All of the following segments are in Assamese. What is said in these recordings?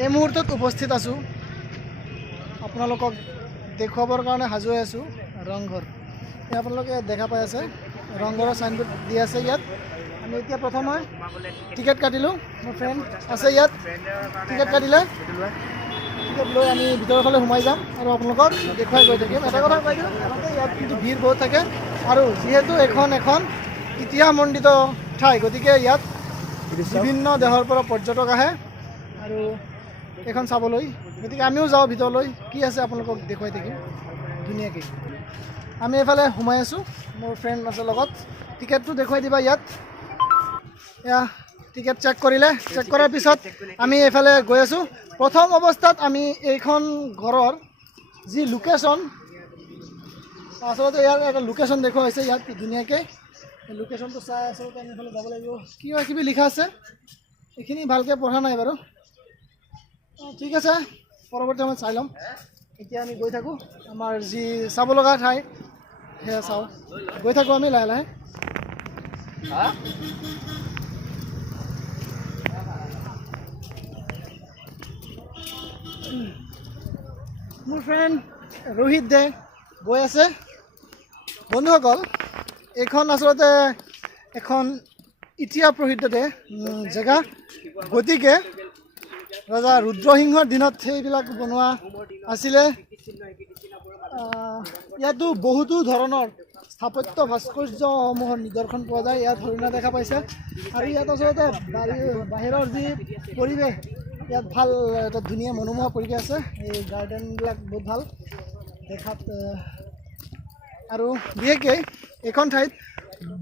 এই মুহূৰ্তত উপস্থিত আছোঁ আপোনালোকক দেখুৱাবৰ কাৰণে সাজু হৈ আছোঁ ৰংঘৰ। আপোনালোকে দেখা পাই আছে ৰংঘৰৰ চাইনবোৰ্ড দি আছে ইয়াত। আমি এতিয়া প্ৰথমে টিকেট কাটিলোঁ, মোৰ ফ্ৰেণ্ড আছে ইয়াত, টিকেট কাটিলে টিকেট লৈ আমি ভিতৰৰ ফালে সোমাই যাম আৰু আপোনালোকক দেখুৱাই গৈ থাকিম। এটা কথা কৈ দিওঁ, ইয়াত কিন্তু ভিৰ বহুত থাকে আৰু যিহেতু এখন ইতিহাসমণ্ডিত ঠাই, গতিকে ইয়াত বিভিন্ন দেশৰ পৰা পৰ্যটক আহে আৰু এইখন চাবলৈ। গতিকে আমিও যাওঁ ভিতৰলৈ, কি আছে আপোনালোকক দেখুৱাই থাকিম ধুনীয়াকৈ। আমি এইফালে সোমাই আছোঁ, মোৰ ফ্ৰেণ্ড আছে লগত। টিকেটটো দেখুৱাই দিবা ইয়াত। এয়া টিকেট চেক কৰিলে, চেক কৰাৰ পিছত আমি এইফালে গৈ আছোঁ। প্ৰথম অৱস্থাত আমি এইখন ঘৰৰ যি লোকেশ্যন, আচলতে ইয়াৰ এটা লোকেশ্যন দেখুওৱা হৈছে ইয়াত ধুনীয়াকৈ। লোকেশ্যনটো চাই আচলতে আমি এইফালে যাব লাগিব। কিবা কিবি লিখা আছে, এইখিনি ভালকৈ পঢ়া নাই বাৰু। ঠিক আছে, পৰৱৰ্তী সময়ত চাই ল'ম। এতিয়া আমি গৈ থাকোঁ, আমাৰ যি চাব লগা ঠাই সেয়া চাওঁ। গৈ থাকোঁ আমি লাহে লাহে। মোৰ ফ্ৰেণ্ড ৰোহিত দে গৈ আছে। বন্ধুসকল, এইখন আচলতে এখন ইতিহাস প্ৰসিদ্ধ জেগা, গতিকে ৰজা ৰুদ্ৰসিংহৰ দিনত সেইবিলাক বনোৱা আছিলে। ইয়াতো বহুতো ধৰণৰ স্থাপত্য ভাস্কৰ্যসমূহৰ নিদৰ্শন পোৱা যায়। ইয়াত হৰিণা দেখা পাইছে আৰু ইয়াত আচলতে বাহিৰৰ যি পৰিৱেশ, ইয়াত ভাল এটা ধুনীয়া মনোমোহা পৰিৱেশ আছে। এই গাৰ্ডেনবিলাক বহুত ভাল দেখাত আৰু বিশেষকৈ এইখন ঠাইত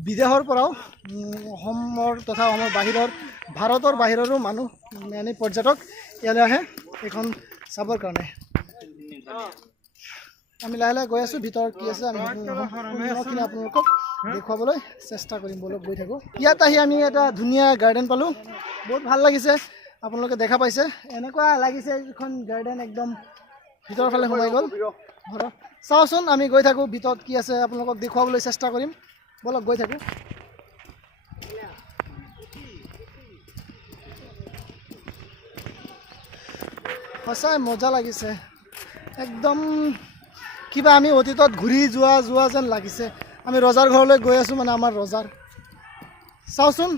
বিদেশৰ পৰাও অসমৰ তথা অসমৰ বাহিৰৰ, ভাৰতৰ বাহিৰৰো মানুহ মানে পৰ্যটক ইয়ালৈ আহে এইখন চাবৰ কাৰণে। আমি লাহে লাহে গৈ আছোঁ, ভিতৰত কি আছে আমি আপোনালোকক দেখুৱাবলৈ চেষ্টা কৰিম। বলক গৈ থাকোঁ। ইয়াত আহি আমি এটা ধুনীয়া গাৰ্ডেন পালোঁ, বহুত ভাল লাগিছে। আপোনালোকে দেখা পাইছে, এনেকুৱা লাগিছে এইখন গাৰ্ডেন একদম ভিতৰৰ ফালে সোমাই গ'ল ঘৰৰ। চাওঁচোন, আমি গৈ থাকোঁ, ভিতৰত কি আছে আপোনালোকক দেখুৱাবলৈ চেষ্টা কৰিম। বলক গৈ থাকোঁ। সঁচাই মজা লাগিছে, একদম কিবা আমি অতীতত ঘূৰি যোৱা যেন লাগিছে। আমি ৰজাৰ ঘৰলৈ গৈ আছোঁ, মানে আমাৰ ৰজাৰ। চাওঁচোন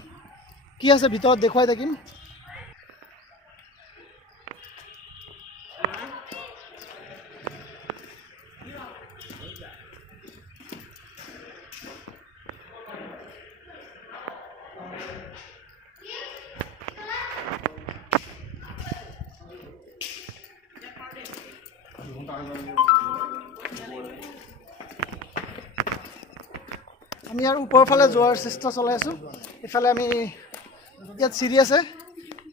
কি আছে ভিতৰত, দেখুৱাই থাকিম। আমি ইয়াৰ ওপৰৰ ফালে যোৱাৰ চেষ্টা চলাই আছোঁ। এইফালে আমি ইয়াত চিৰি আছে,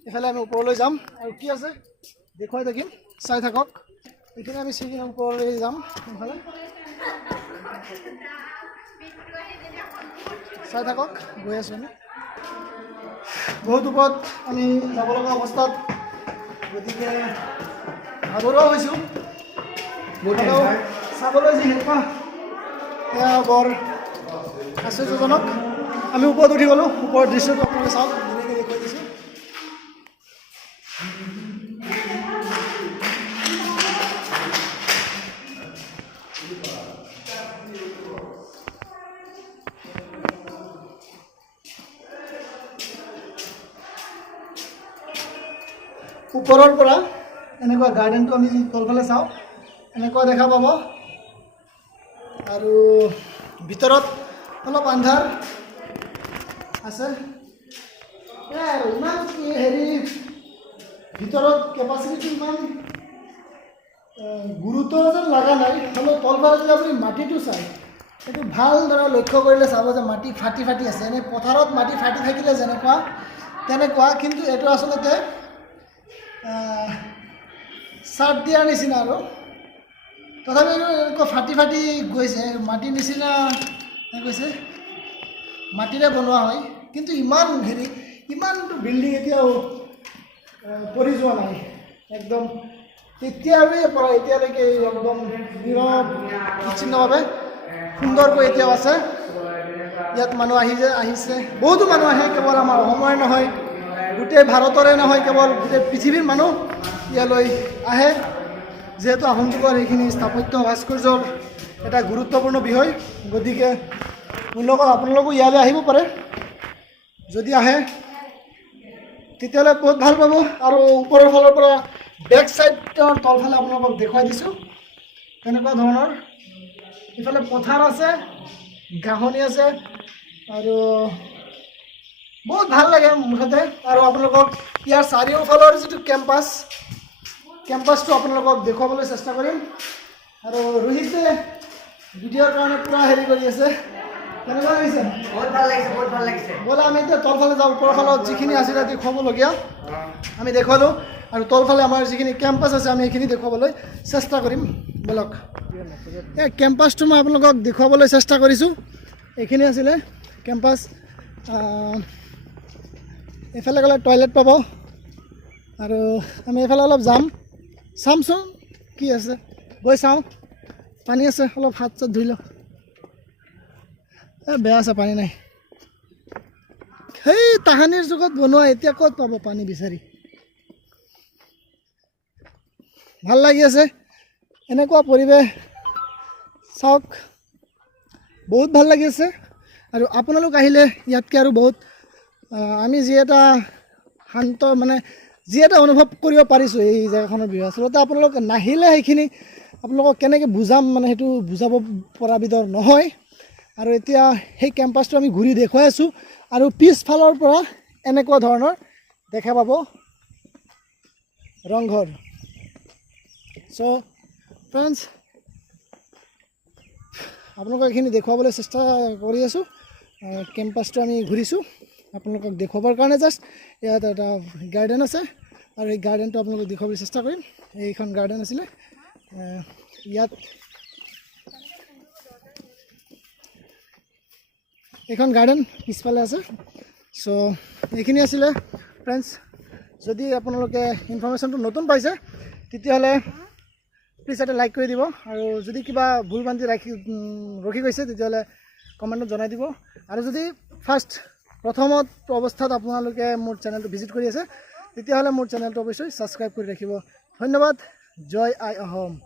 এইফালে আমি ওপৰলৈ যাম আৰু কি আছে দেখুৱাই থাকিম, চাই থাকক। এইখিনি আমি চিৰি ওপৰলৈ যাম, এইফালে চাই থাকক। গৈ আছোঁ আমি বহুত ওপৰত আমি যাব লগা অৱস্থাত, গতিকে ভাগৰুৱা হৈছোঁ। চাবলৈ যি হেঁপাহ সেয়া বৰ আশ্চৰ্যজনক। আমি ওপৰত উঠি গ'লোঁ, ওপৰৰ দৃশ্যটো আপোনালোকে চাওক, ধুনীয়াকৈ দেখুৱাই দিছোঁ। ওপৰৰ পৰা এনেকুৱা গাৰ্ডেনটো আমি তলফালে চাওঁ, এনেকুৱা দেখা পাব। আৰু ভিতৰত অলপ আন্ধাৰ আছে। ইমান হেৰি ভিতৰত কেপাচিটিটো ইমান গুৰুতৰ যেন লগা নাই, হ'লেও তলফালে যদি আপুনি মাটিটো চায়, সেইটো ভালদৰে লক্ষ্য কৰিলে চাব যে মাটি ফাটি ফাটি আছে। এনেই পথাৰত মাটি ফাটি থাকিলে যেনেকুৱা তেনেকুৱা, কিন্তু এইটো আচলতে চাৰ্ট দিয়াৰ নিচিনা আৰু তথাপি এনেকুৱা ফাটি ফাটি গৈছে, মাটিৰ নিচিনা গৈছে, মাটিৰে বনোৱা হয়। কিন্তু ইমানটো বিল্ডিং এতিয়াও পৰি যোৱা নাই, একদম তেতিয়াৰে পৰা এতিয়ালৈকে একদম নীৰৱ বিচ্ছিন্নভাৱে সুন্দৰকৈ এতিয়াও আছে। ইয়াত মানুহ আহিছে, বহুতো মানুহ আহে, কেৱল আমাৰ অসমৰে নহয় গোটেই ভাৰতৰে নহয় কেৱল গোটেই পৃথিৱীৰ মানুহ ইয়ালৈ আহে যেহেতু আহোম যুগৰ এইখিনি স্থাপত্য ভাস্কৰ্যৰ এটা গুৰুত্বপূৰ্ণ বিষয় গতিকে মোৰ লগত আপোনালোকো ইয়ালৈ আহিব পাৰে যদি আহে তেতিয়াহ'লে বহুত ভাল পাব আৰু ওপৰৰ ফালৰ পৰা বেক চাইডৰ তলফালে আপোনালোকক দেখুৱাই দিছোঁ তেনেকুৱা ধৰণৰ ইফালে পথাৰ আছে ঘাঁহনি আছে আৰু বহুত ভাল লাগে মুঠতে আৰু আপোনালোকক ইয়াৰ চাৰিওফালৰ যিটো কেম্পাছটো আপোনালোকক দেখুৱাবলৈ চেষ্টা কৰিম আৰু ৰোহিতে ভিডিঅ'ৰ কাৰণে পূৰা হেৰি কৰি আছে কেনেকুৱা লাগিছে বহুত ভাল লাগিছে ব'লা আমি এতিয়া তলফালে যাওঁ ওপৰৰ ফালত যিখিনি আছিলে দেখুৱাবলগীয়া আমি দেখুৱালোঁ আৰু তলফালে আমাৰ যিখিনি কেম্পাছ আছে আমি সেইখিনি দেখুৱাবলৈ চেষ্টা কৰিম ব'লক এই কেম্পাছটো মই আপোনালোকক দেখুৱাবলৈ চেষ্টা কৰিছোঁ এইখিনি আছিলে কেম্পাছ এইফালে গ'লে টয়লেট পাব আৰু আমি এইফালে অলপ যাম চামচোন কি আছে গৈ চাওঁ পানী আছে অলপ হাত চাত ধুই লওঁ বেয়া আছে পানী নাই সেই তাহানিৰ যুগত বনোৱা এতিয়া ক'ত পাব পানী বিচাৰি ভাল লাগি আছে এনেকুৱা পৰিৱেশ চাওক বহুত ভাল লাগি আছে আৰু আপোনালোক আহিলে ইয়াতকৈ আৰু বহুত আমি যি এটা শান্ত মানে যি এটা অনুভৱ কৰিব পাৰিছোঁ এই জেগাখনৰ বিষয়ে আচলতে আপোনালোক নাহিলে সেইখিনি আপোনালোকক কেনেকৈ বুজাম মানে সেইটো বুজাব পৰা বিধৰ নহয় আৰু এতিয়া সেই কেম্পাছটো আমি ঘূৰি দেখুৱাই আছোঁ আৰু পিছফালৰ পৰা এনেকুৱা ধৰণৰ দেখা পাব ৰংঘৰ চ' ফ্ৰেণ্ডছ আপোনালোকক এইখিনি দেখুৱাবলৈ চেষ্টা কৰি আছোঁ কেম্পাছটো আমি ঘূৰিছোঁ আপোনালোকক দেখুৱাবৰ কাৰণে জাষ্ট ইয়াত এটা গাৰ্ডেন আছে আৰু এই গাৰ্ডেনটো আপোনালোকক দেখুৱাবলৈ চেষ্টা কৰিম এইখন গাৰ্ডেন আছিলে ইয়াত এইখন গাৰ্ডেন পিছফালে আছে চ' এইখিনি আছিলে ফ্ৰেণ্ডছ যদি আপোনালোকে ইনফৰ্মেশ্যনটো নতুন পাইছে তেতিয়াহ'লে প্লিজ এটা লাইক কৰি দিব আৰু যদি কিবা ভুল বান্ধি ৰখি গৈছে তেতিয়াহ'লে কমেণ্টত জনাই দিব আৰু যদি প্ৰথমত অৱস্থাত আপোনালোকে মোৰ চেনেলটো ভিজিট কৰি আছে তেতিয়াহ'লে মোৰ চেনেলটো অৱশ্যই ছাবস্ক্ৰাইব কৰি ৰাখিব ধন্যবাদ জয় আই অসম